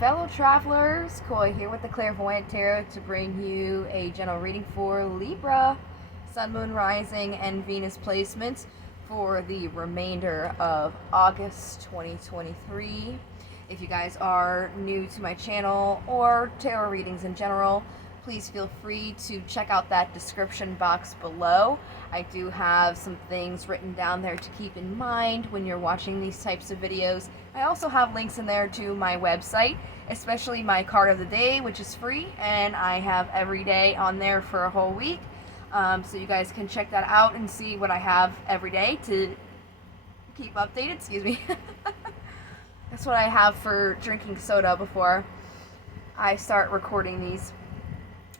fellow travelers, Koi here with the Clairvoyant Tarot to bring you a general reading for Libra, Sun, Moon, Rising, and Venus placements for the remainder of August 2023. If you guys are new to my channel or tarot readings in general, please feel free to check out that description box below. I do have some things written down there to keep in mind when you're watching these types of videos. I also have links in there to my website, especially my card of the day, which is free, and I have every day on there for a whole week. So you guys can check that out and see what I have every day to keep updated. Excuse me. That's what I have for drinking soda before I start recording these.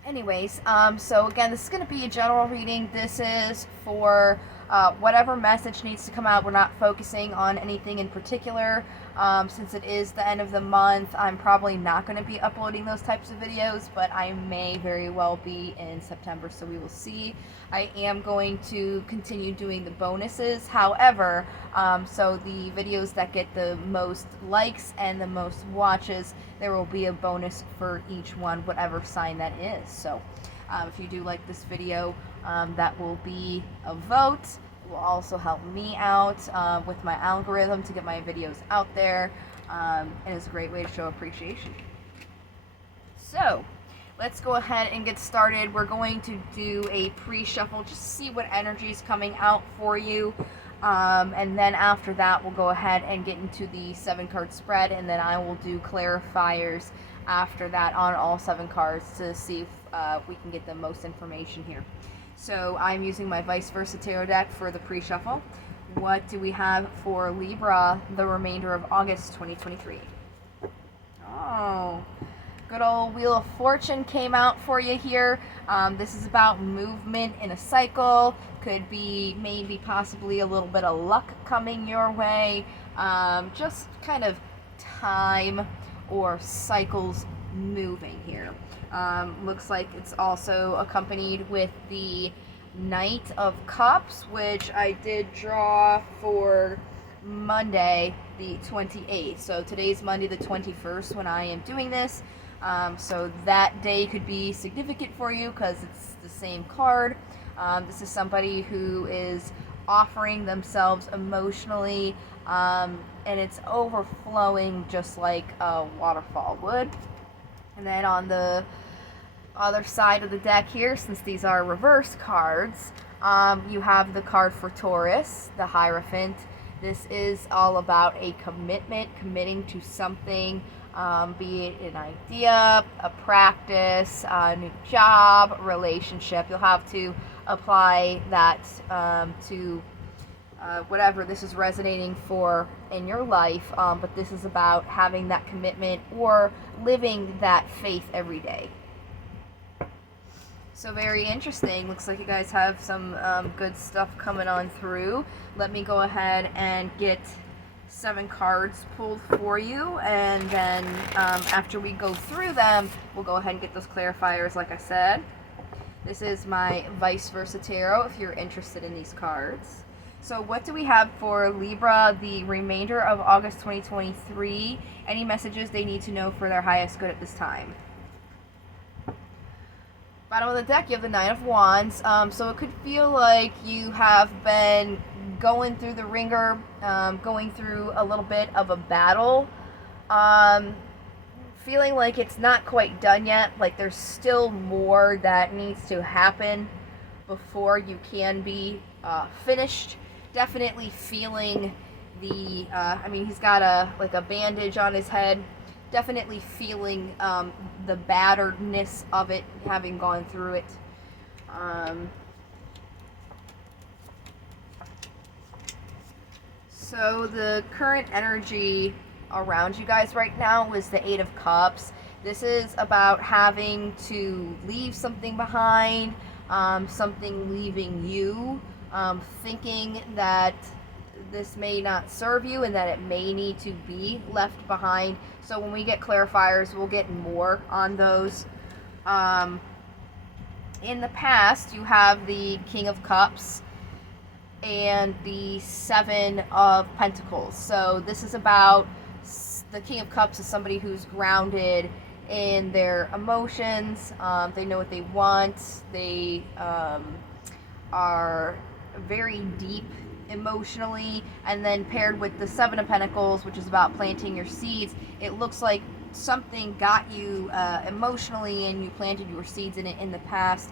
Anyways, so again, this is going to be a general reading. This is for whatever message needs to come out. We're not focusing on anything in particular. Since it is the end of the month, I'm probably not going to be uploading those types of videos, but I may very well be in September, so we will see. I am going to continue doing the bonuses. However, so the videos that get the most likes and the most watches, there will be a bonus for each one, whatever sign that is. So if you do like this video, that will be a vote. It will also help me out with my algorithm to get my videos out there, and it's a great way to show appreciation. So let's go ahead and get started. We're going to do a pre-shuffle, just see what energy is coming out for you. And then after that, we'll go ahead and get into the 7-card spread, and then I will do clarifiers after that on all 7 cards to see if we can get the most information here. So I'm using my vice versa tarot deck for the pre-shuffle. What do we have for Libra the remainder of August 2023? Oh, good old Wheel of Fortune came out for you here. This is about movement in a cycle. Could be maybe possibly a little bit of luck coming your way. Just kind of time or cycles moving here. Looks like it's also accompanied with the Knight of Cups, which I did draw for Monday the 28th. So today's Monday the 21st when I am doing this. So that day could be significant for you because it's the same card. This is somebody who is offering themselves emotionally, and it's overflowing just like a waterfall would. And then on the other side of the deck here, since these are reverse cards, you have the card for Taurus, the Hierophant. This is all about a commitment, committing to something, be it an idea, a practice, a new job, relationship. You'll have to apply that to whatever this is resonating for in your life, but this is about having that commitment or living that faith every day. So very interesting. Looks like you guys have some good stuff coming on through. Let me go ahead and get 7 cards pulled for you, and then after we go through them, we'll go ahead and get those clarifiers like I said. This is my vice versa tarot if you're interested in these cards. So what do we have for Libra the remainder of August 2023? Any messages they need to know for their highest good at this time? Bottom of the deck, you have the Nine of Wands. So it could feel like you have been going through the ringer, going through a little bit of a battle, feeling like it's not quite done yet, like there's still more that needs to happen before you can be finished. Definitely feeling the, I mean, he's got a bandage on his head. Definitely feeling the batteredness of it, having gone through it. So the current energy around you guys right now is the 8 of Cups. This is about having to leave something behind, something leaving you, thinking that this may not serve you and that it may need to be left behind. So when we get clarifiers, we'll get more on those. In the past, you have the King of Cups and the 7 of Pentacles. So this is about the King of Cups is somebody who's grounded in their emotions. They know what they want. They are very deep emotionally, and then paired with the Seven of Pentacles, which is about planting your seeds, it looks like something got you emotionally, and you planted your seeds in it in the past.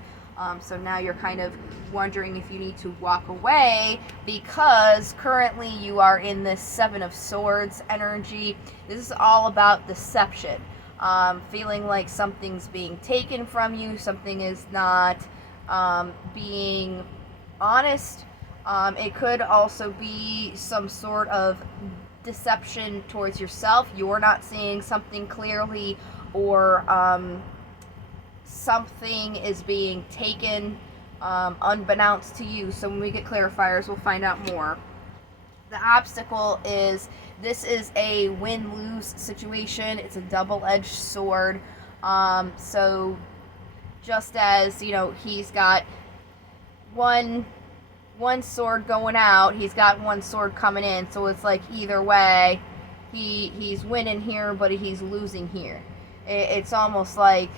So now you're kind of wondering if you need to walk away, because currently you are in this Seven of Swords energy. This is all about deception. Feeling like something's being taken from you, something is not being honest. It could also be some sort of deception towards yourself. You're not seeing something clearly, or something is being taken unbeknownst to you. So when we get clarifiers, we'll find out more. The obstacle is, this is a win-lose situation. It's a double-edged sword. So just as, you know, he's got one sword going out, he's got one sword coming in. So it's like either way, he's winning here, but he's losing here. It's almost like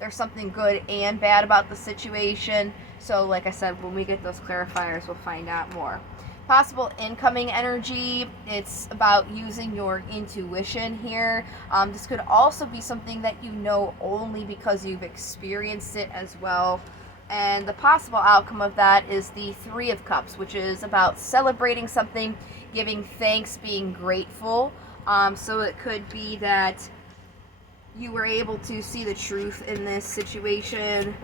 there's something good and bad about the situation. So like I said, when we get those clarifiers, we'll find out more. Possible incoming energy, it's about using your intuition here. This could also be something that you know only because you've experienced it as well. And the possible outcome of that is the Three of Cups, which is about celebrating something, giving thanks, being grateful. So it could be that you were able to see the truth in this situation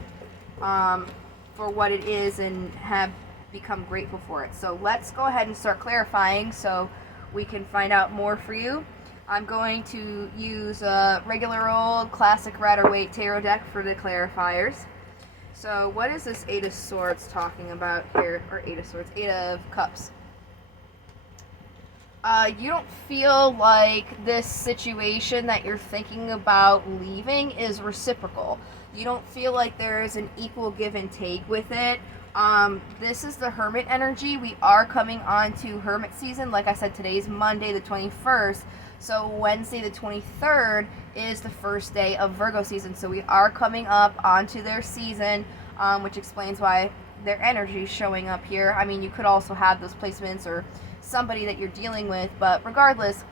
for what it is, and have become grateful for it. So let's go ahead and start clarifying so we can find out more for you. I'm going to use a regular old classic Rider-Waite tarot deck for the clarifiers. So what is this Eight of Swords talking about here? Or Eight of Swords, Eight of Cups. You don't feel like this situation that you're thinking about leaving is reciprocal. You don't feel like there is an equal give and take with it. This is the Hermit energy. We are coming on to Hermit season. Like I said, today's Monday the 21st. So Wednesday the 23rd is the first day of Virgo season. So we are coming up onto their season, which explains why their energy is showing up here. I mean, you could also have those placements or somebody that you're dealing with, but regardless,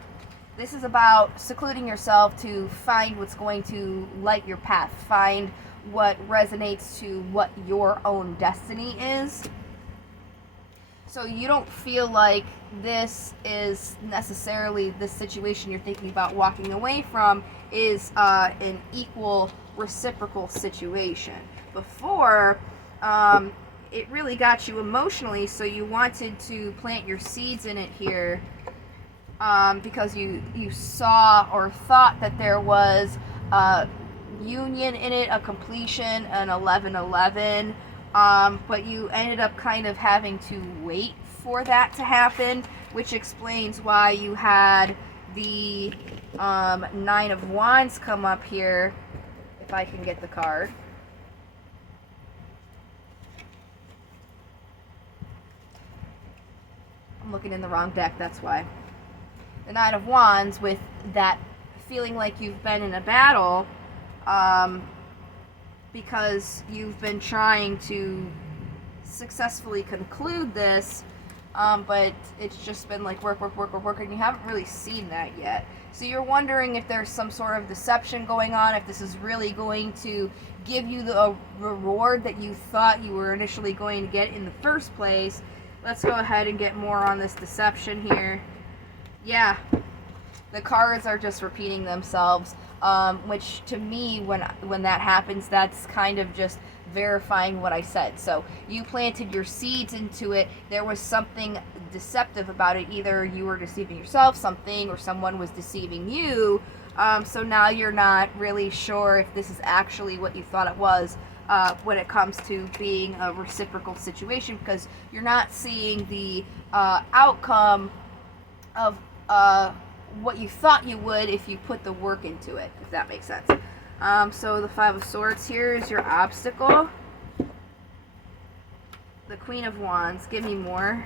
this is about secluding yourself to find what's going to light your path, find what resonates to what your own destiny is. So you don't feel like this is necessarily the situation you're thinking about walking away from is an equal reciprocal situation. Before, it really got you emotionally, so you wanted to plant your seeds in it here, because you saw or thought that there was a union in it, a completion, an 11-11, but you ended up kind of having to wait for that to happen, which explains why you had the Nine of Wands come up here, if I can get the card. I'm looking in the wrong deck, that's why. The Nine of Wands, with that feeling like you've been in a battle, because you've been trying to successfully conclude this, but it's just been like work, and you haven't really seen that yet. So you're wondering if there's some sort of deception going on, if this is really going to give you the reward that you thought you were initially going to get in the first place. Let's go ahead and get more on this deception here. Yeah, the cards are just repeating themselves, which to me, when that happens, that's kind of just verifying what I said. So you planted your seeds into it. There was something deceptive about it. Either you were deceiving yourself, something, or someone was deceiving you. So now you're not really sure if this is actually what you thought it was. When it comes to being a reciprocal situation, because you're not seeing the outcome of what you thought you would if you put the work into it, if that makes sense. So the Five of Swords here is your obstacle. The Queen of Wands, give me more.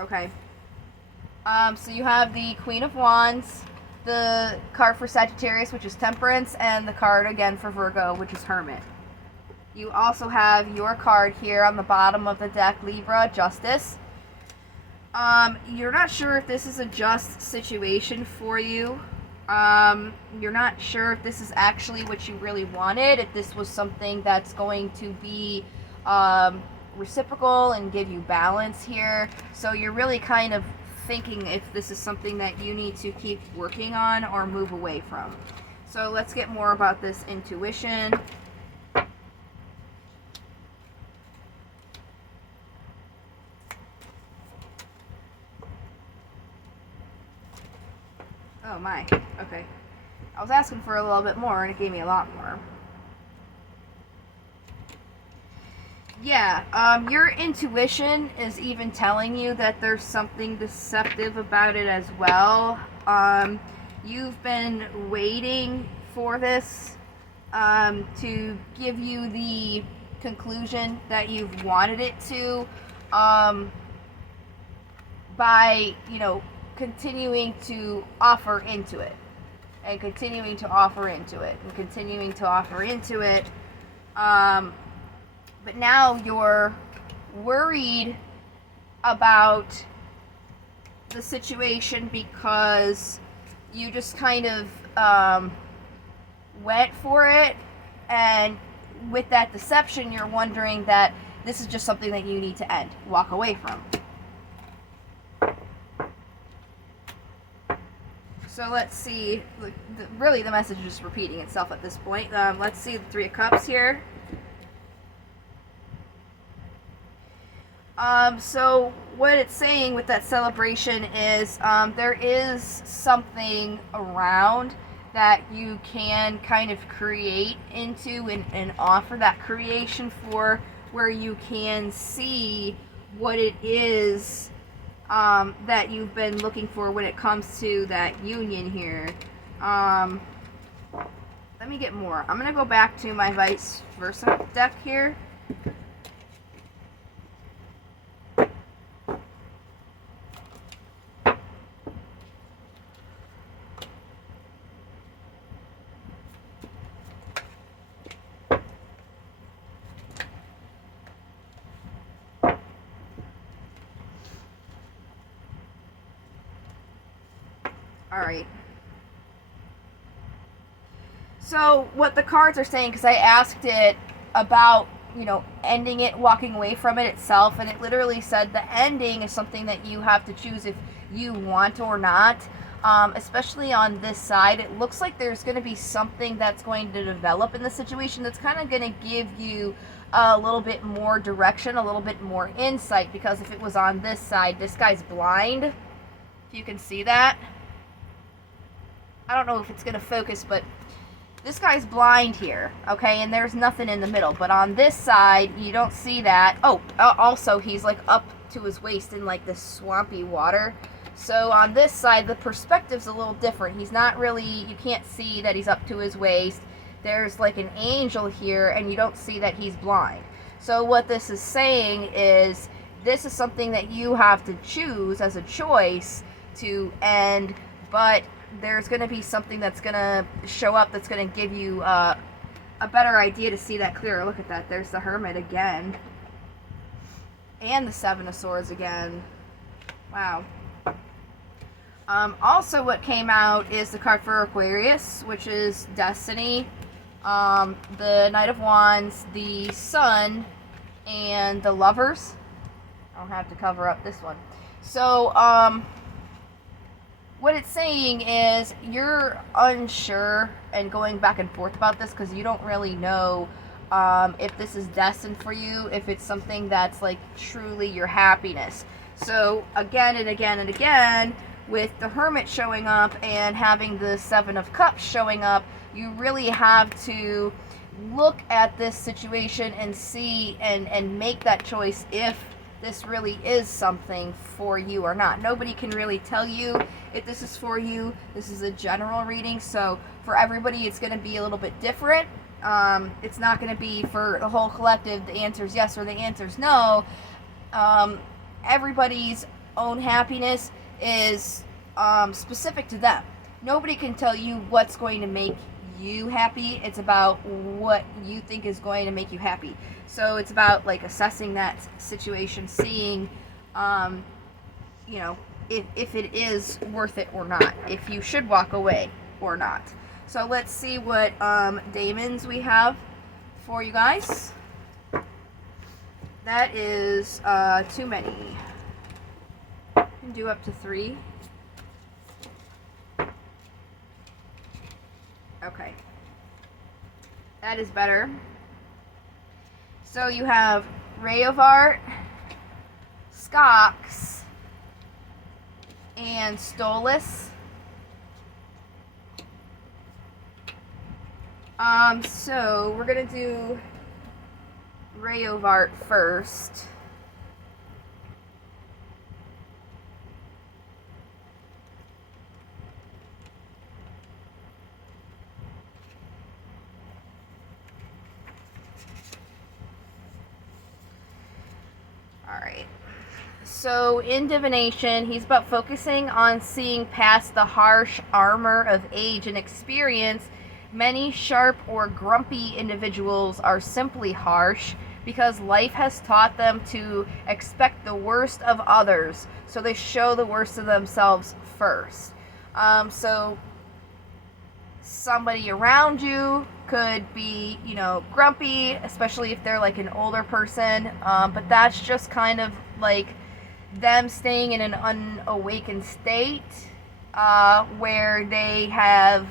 Okay. So you have the Queen of Wands, the card for Sagittarius, which is Temperance, and the card again for Virgo, which is Hermit. You also have your card here on the bottom of the deck, Libra, Justice. You're not sure if this is a just situation for you. You're not sure if this is actually what you really wanted, if this was something that's going to be reciprocal and give you balance here. So you're really kind of thinking if this is something that you need to keep working on or move away from. So let's get more about this intuition. Oh my, okay. I was asking for a little bit more and it gave me a lot more. Yeah, your intuition is even telling you that there's something deceptive about it as well. You've been waiting for this to give you the conclusion that you've wanted it to by, continuing to offer into it and continuing to offer into it and continuing to offer into it. But now you're worried about the situation because you just kind of went for it, and with that deception, you're wondering that this is just something that you need to end, walk away from. So let's see, really the message is just repeating itself at this point. Let's see the Three of Cups here. So what it's saying with that celebration is there is something around that you can kind of create into and offer that creation for, where you can see what it is that you've been looking for when it comes to that union here. Let me get more. I'm going to go back to my vice versa deck here. Alright. So, what the cards are saying, because I asked it about, ending it, walking away from it itself, and it literally said the ending is something that you have to choose if you want or not. Especially on this side, it looks like there's going to be something that's going to develop in the situation that's kind of going to give you a little bit more direction, a little bit more insight, because if it was on this side, this guy's blind, if you can see that. I don't know if it's going to focus, but this guy's blind here, okay, and there's nothing in the middle. But on this side, you don't see that. Oh, also, he's like up to his waist in like this swampy water. So on this side, the perspective's a little different. He's not really, you can't see that he's up to his waist. There's like an angel here, and you don't see that he's blind. So what this is saying is, this is something that you have to choose as a choice to end, but there's going to be something that's going to show up that's going to give you a better idea to see that clearer. Look at that. There's the Hermit again. And the Seven of Swords again. Wow. Also what came out is the card for Aquarius, which is Destiny, the Knight of Wands, the Sun, and the Lovers. I'll have to cover up this one. So, what it's saying is you're unsure and going back and forth about this because you don't really know if this is destined for you, if it's something that's like truly your happiness. So again and again and again, with the Hermit showing up and having the Seven of Cups showing up, you really have to look at this situation and see and make that choice if this really is something for you or not. Nobody can really tell you if this is for you. This is a general reading, so for everybody it's going to be a little bit different. It's not going to be for the whole collective the answer's yes or the answer's no. Everybody's own happiness is specific to them. Nobody can tell you what's going to make you happy. It's about what you think is going to make you happy. So it's about like assessing that situation, seeing you know, if it is worth it or not, if you should walk away or not. So let's see what demons we have for you guys. That is too many. You can do up to 3. Okay. That is better. So you have Ray of Art, Skox, and Stolas. So we're gonna do Ray of Art first. Alright. So in divination, he's about focusing on seeing past the harsh armor of age and experience. Many sharp or grumpy individuals are simply harsh because life has taught them to expect the worst of others, so they show the worst of themselves first. So somebody around you could be, you know, grumpy, especially if they're like an older person, but that's just kind of like them staying in an unawakened state where they have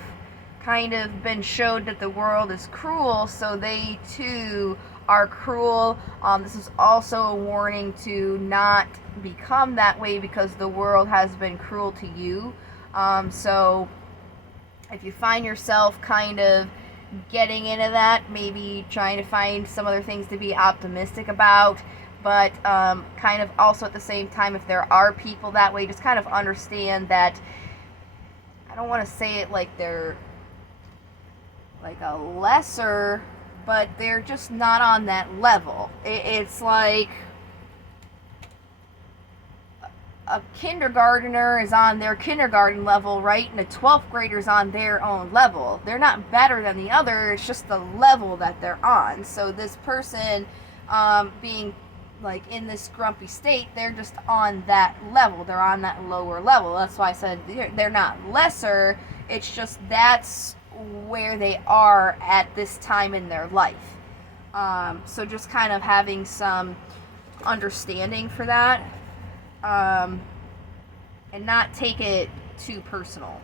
kind of been showed that the world is cruel, so they too are cruel. This is also a warning to not become that way because the world has been cruel to you. So if you find yourself kind of getting into that, maybe trying to find some other things to be optimistic about, but kind of also at the same time, if there are people that way, just kind of understand that, I don't want to say it like they're like a lesser, but they're just not on that level. It's like a kindergartner is on their kindergarten level, right? And a 12th grader is on their own level. They're not better than the other, it's just the level that they're on. So this person being like in this grumpy state, they're just on that level. They're on that lower level. That's why I said they're not lesser. It's just that's where they are at this time in their life. So just kind of having some understanding for that, and not take it too personal.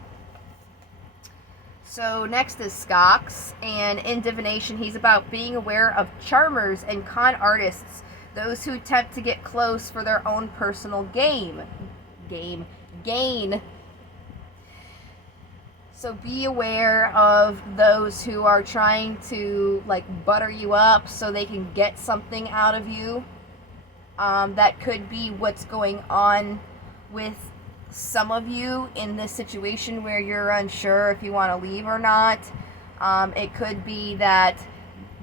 So next is Skox, and in divination he's about being aware of charmers and con artists, those who attempt to get close for their own personal gain. So be aware of those who are trying to like butter you up so they can get something out of you. That could be what's going on with some of you in this situation where you're unsure if you want to leave or not. It could be that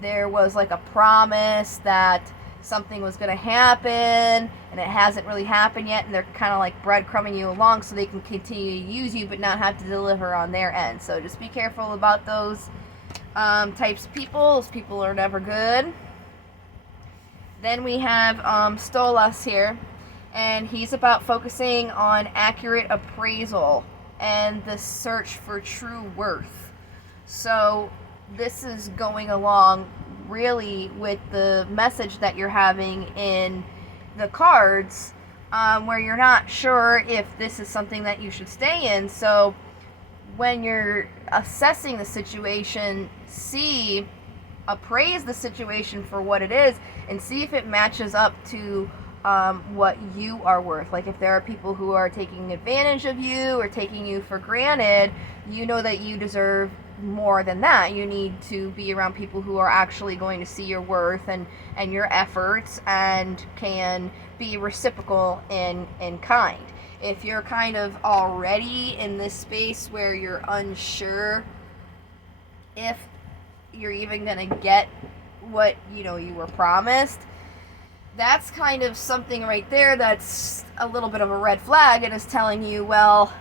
there was like a promise that something was going to happen and it hasn't really happened yet, and they're kind of like breadcrumbing you along so they can continue to use you but not have to deliver on their end. So just be careful about those types of people. Those people are never good. Then we have Stolas here, and he's about focusing on accurate appraisal and the search for true worth. So this is going along really with the message that you're having in the cards, where you're not sure if this is something that you should stay in. So when you're assessing the situation, appraise the situation for what it is and see if it matches up to what you are worth. Like if there are people who are taking advantage of you or taking you for granted, you know that you deserve more than that. You need to be around people who are actually going to see your worth and your efforts and can be reciprocal in kind. If you're kind of already in this space where you're unsure if you're even going to get what you were promised, that's kind of something right there that's a little bit of a red flag and is telling you, well,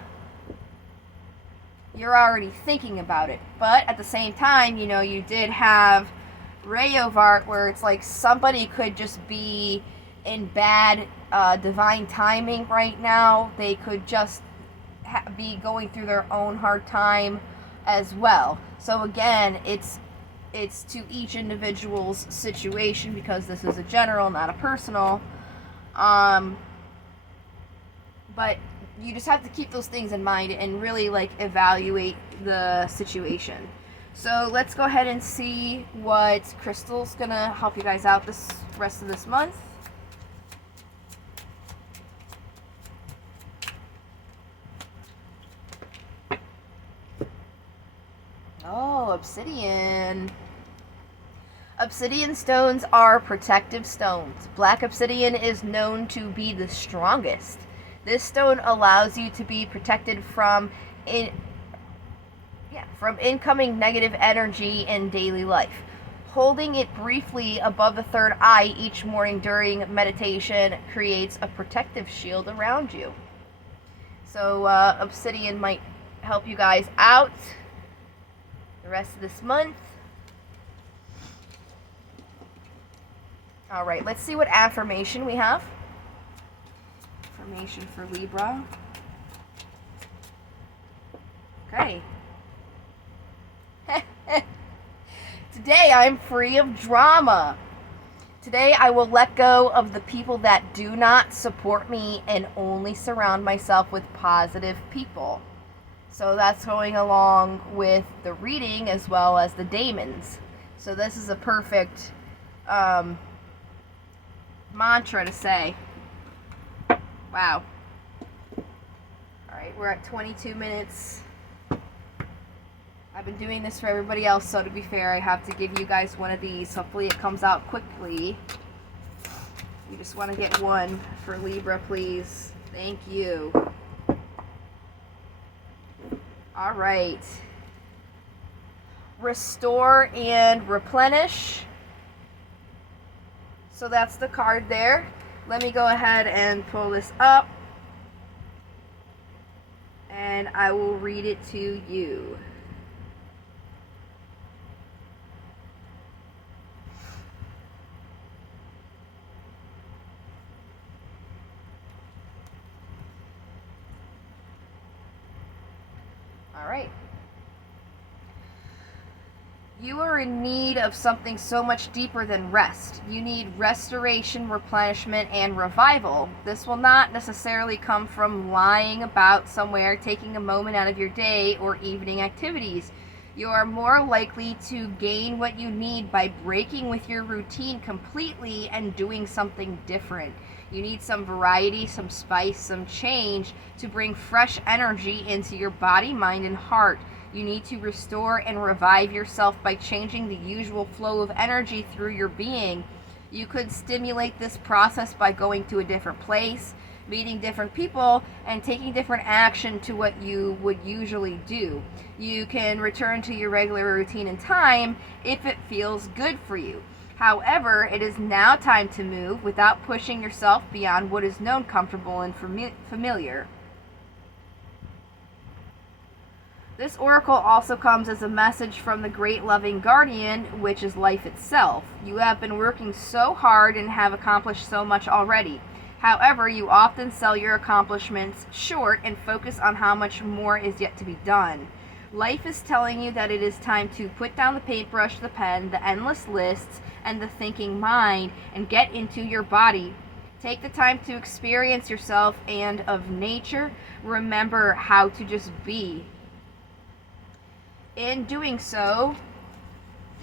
you're already thinking about it. But at the same time, you know, you did have Rayovart, where it's like somebody could just be in bad divine timing right now. They could just be going through their own hard time as well. So again, it's to each individual's situation, because this is a general, not a personal. But you just have to keep those things in mind and really like evaluate the situation. So let's go ahead and see what crystal's gonna help you guys out this rest of this month. Oh, obsidian. Obsidian stones are protective stones. Black obsidian is known to be the strongest. This stone allows you to be protected from incoming negative energy in daily life. Holding it briefly above the third eye each morning during meditation creates a protective shield around you. So obsidian might help you guys out the rest of this month. All right, let's see what affirmation we have. Affirmation for Libra. Okay. Today I'm free of drama. Today I will let go of the people that do not support me and only surround myself with positive people. So that's going along with the reading as well as the daemons. So this is a perfect mantra to say. Wow. Alright, we're at 22 minutes. I've been doing this for everybody else, so to be fair, I have to give you guys one of these. Hopefully it comes out quickly. You just want to get one for Libra, please. Thank you. Alright. Restore and replenish. So that's the card there. Let me go ahead and pull this up. And I will read it to you. All right. You are in need of something so much deeper than rest. You need restoration, replenishment, and revival. This will not necessarily come from lying about somewhere, taking a moment out of your day, or evening activities. You are more likely to gain what you need by breaking with your routine completely and doing something different. You need some variety, some spice, some change to bring fresh energy into your body, mind, and heart. You need to restore and revive yourself by changing the usual flow of energy through your being. You could stimulate this process by going to a different place, meeting different people, and taking different action to what you would usually do. You can return to your regular routine in time if it feels good for you. However, it is now time to move without pushing yourself beyond what is known, comfortable, and familiar. This oracle also comes as a message from the great loving guardian, which is life itself. You have been working so hard and have accomplished so much already. However, you often sell your accomplishments short and focus on how much more is yet to be done. Life is telling you that it is time to put down the paintbrush, the pen, the endless lists, and the thinking mind, and get into your body. Take the time to experience yourself and of nature. Remember how to just be. In doing so,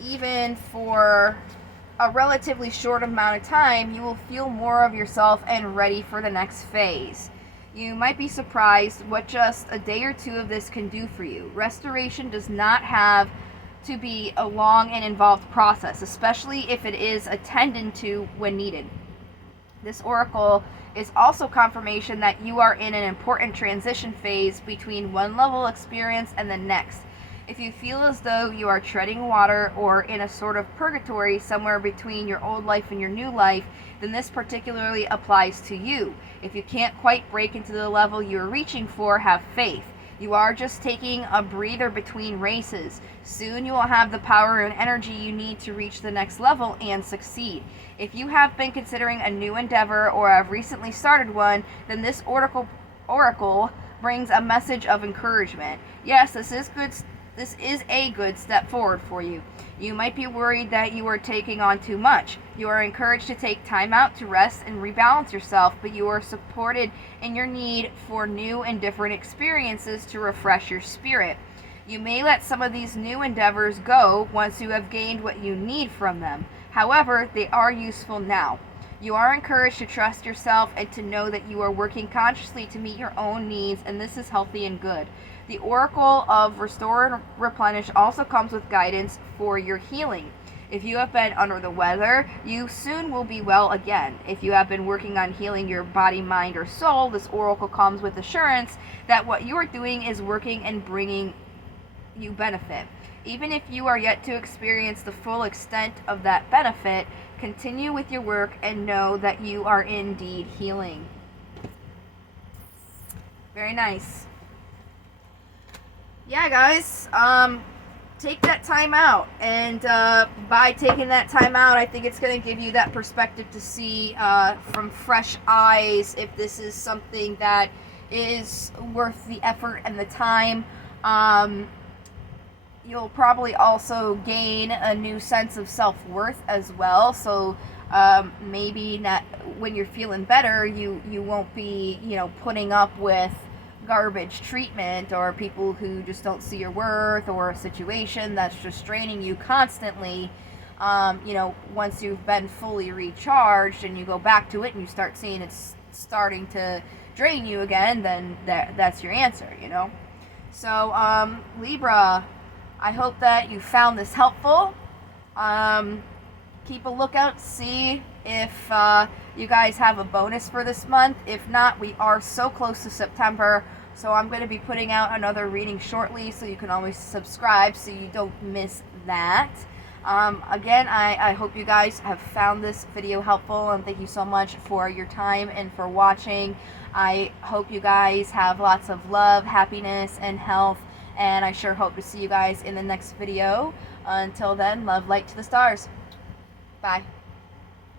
even for a relatively short amount of time, you will feel more of yourself and ready for the next phase. You might be surprised what just a day or two of this can do for you. Restoration does not have to be a long and involved process, especially if it is attended to when needed. This oracle is also confirmation that you are in an important transition phase between one level experience and the next. If you feel as though you are treading water or in a sort of purgatory somewhere between your old life and your new life, then this particularly applies to you. If you can't quite break into the level you're reaching for, have faith. You are just taking a breather between races. Soon you will have the power and energy you need to reach the next level and succeed. If you have been considering a new endeavor or have recently started one, then this oracle brings a message of encouragement. Yes, this is a good step forward for you. You might be worried that you are taking on too much. You are encouraged to take time out to rest and rebalance yourself, but you are supported in your need for new and different experiences to refresh your spirit. You may let some of these new endeavors go once you have gained what you need from them. However, they are useful now. You are encouraged to trust yourself and to know that you are working consciously to meet your own needs, and this is healthy and good. The Oracle of Restore and Replenish also comes with guidance for your healing. If you have been under the weather, you soon will be well again. If you have been working on healing your body, mind, or soul, this oracle comes with assurance that what you are doing is working and bringing you benefit. Even if you are yet to experience the full extent of that benefit, continue with your work and know that you are indeed healing. Very nice. Yeah, guys, take that time out, and by taking that time out, I think it's going to give you that perspective to see from fresh eyes if this is something that is worth the effort and the time. You'll probably also gain a new sense of self-worth as well, so maybe not when you're feeling better, you won't be, putting up with garbage treatment or people who just don't see your worth, or a situation that's just draining you constantly. Once you've been fully recharged and you go back to it and you start seeing it's starting to drain you again, then that's your answer, So, Libra, I hope that you found this helpful. Keep a lookout, see if you guys have a bonus for this month. If not, we are so close to September, so I'm going to be putting out another reading shortly, so you can always subscribe so you don't miss that. Again, I hope you guys have found this video helpful, and thank you so much for your time and for watching. I hope you guys have lots of love, happiness, and health, and I sure hope to see you guys in the next video. Until then, love, light to the stars. Bye.